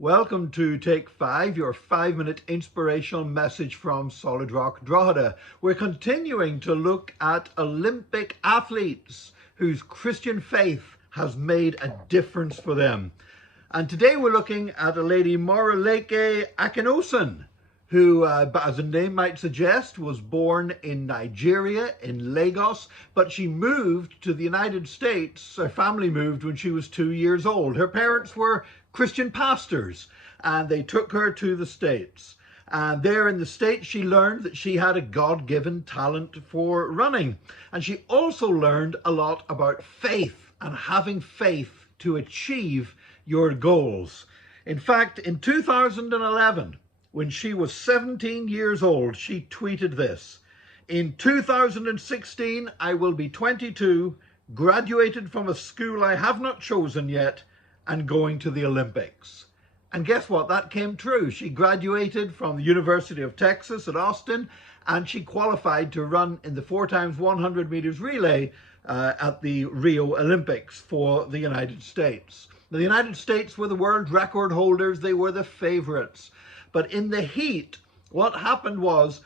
Welcome to Take 5, your 5-minute inspirational message from Solid Rock Drogheda. We're continuing to look at Olympic athletes whose Christian faith has made a difference for them. And today we're looking at a lady, Moroleke Akinosun, who, as the name might suggest, was born in Nigeria, in Lagos, but she moved to the United States. Her family moved when she was 2 years old. Her parents were Christian pastors, and they took her to the States. And there in the States, she learned that she had a God-given talent for running. And she also learned a lot about faith and having faith to achieve your goals. In fact, in 2011, when she was 17 years old, she tweeted this: "In 2016, I will be 22, graduated from a school I have not chosen yet, and going to the Olympics." And guess what? That came true. She graduated from the University of Texas at Austin, and she qualified to run in the 4x100 meters relay at the Rio Olympics for the United States. Now, the United States were the world record holders. They were the favorites. But in the heat, what happened was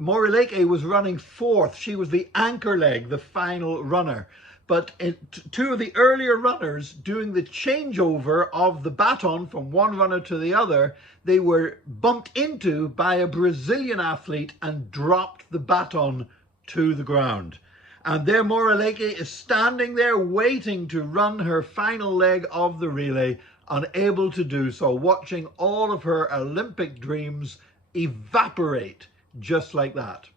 Moroleke was running fourth. She was the anchor leg, the final runner. But two of the earlier runners, doing the changeover of the baton from one runner to the other, they were bumped into by a Brazilian athlete and dropped the baton to the ground. And there Moroleke is standing there waiting to run her final leg of the relay, unable to do so, watching all of her Olympic dreams evaporate just like that.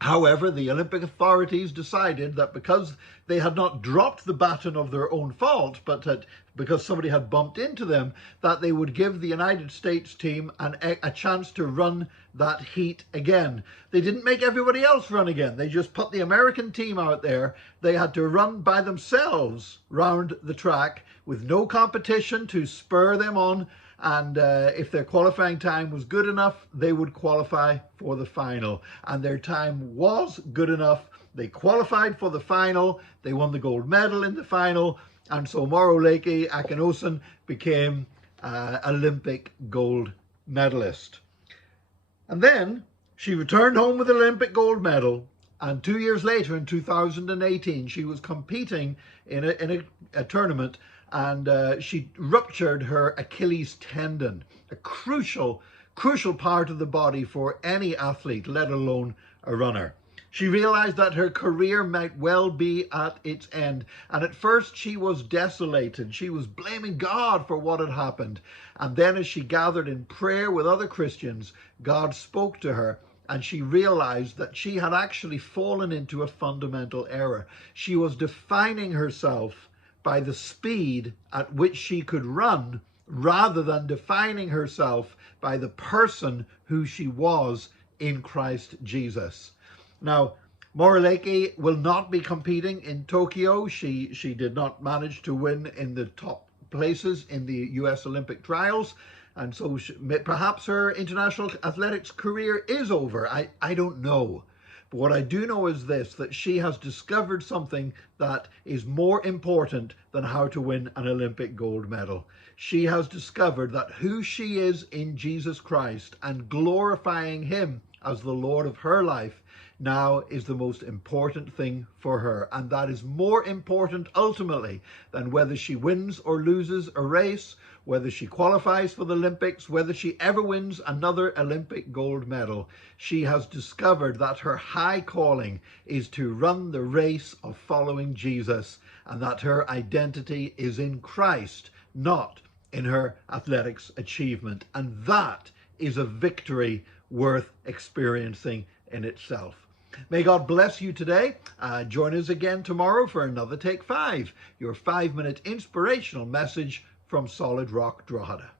However, the Olympic authorities decided that because they had not dropped the baton of their own fault, but because somebody had bumped into them, that they would give the United States team a chance to run that heat again. They didn't make everybody else run again. They just put the American team out there. They had to run by themselves round the track with no competition to spur them on. And if their qualifying time was good enough, they would qualify for the final. And their time was good enough. They qualified for the final. They won the gold medal in the final. And so Moroleke Akinosun became Olympic gold medalist. And then she returned home with an Olympic gold medal. And 2 years later, in 2018, she was competing in a tournament, and she ruptured her Achilles tendon, a crucial part of the body for any athlete, let alone a runner. She realized that her career might well be at its end. And at first she was desolated. She was blaming God for what had happened. And then as she gathered in prayer with other Christians, God spoke to her, and she realized that she had actually fallen into a fundamental error. She was defining herself by the speed at which she could run, rather than defining herself by the person who she was in Christ Jesus. Now, Moroleke will not be competing in Tokyo. She did not manage to win in the top places in the US Olympic trials, and so perhaps her international athletics career is over. I don't know. But what I do know is this, that she has discovered something that is more important than how to win an Olympic gold medal. She has discovered that who she is in Jesus Christ and glorifying him as the Lord of her life now is the most important thing for her. And that is more important ultimately than whether she wins or loses a race, whether she qualifies for the Olympics, whether she ever wins another Olympic gold medal. She has discovered that her high calling is to run the race of following Jesus, and that her identity is in Christ, not in her athletics achievement. And that is a victory worth experiencing in itself. May God bless you today. Join us again tomorrow for another Take 5, your 5-minute inspirational message from Solid Rock Drogheda.